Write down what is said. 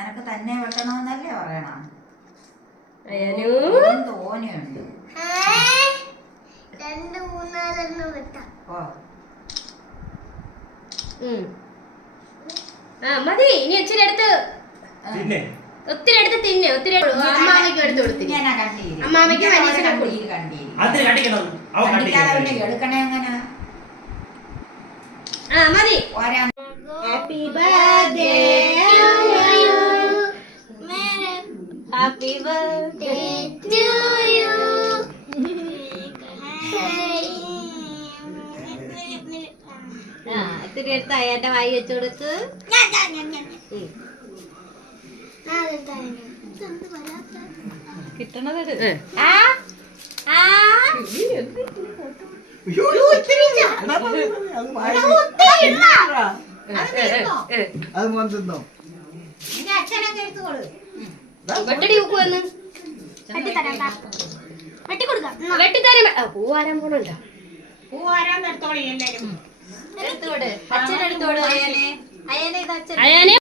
നിനക്ക് തന്നെ വെട്ടണമെന്നല്ലേ പറയണം. തോനെയുണ്ട്. മതി. ഇനി ഇച്ചിരി എടുത്ത് ഒത്തിരി എടുത്ത് തിന്നെ. ഒത്തിരി അമ്മാമയ്ക്ക് എടുത്ത് കൊടുത്തില്ല. അമ്മാമയ്ക്ക് എടുക്കണേ അങ്ങനെ. മതി. Happy birthday happy birthday to you. ഇത്തിരി എടുത്ത് അയ്യാന്റെ വായി വെച്ചു കൊടുക്ക്. കിട്ടണത് വെട്ടടി വന്ന് വെട്ടിത്തരാൻ പൂവാരാൻ പോണുണ്ടോ? പൂവാരാൻ എടുത്തോളി എല്ലാരും. എടുത്തോട് അച്ഛനെടുത്തോട്. അയ്യനെ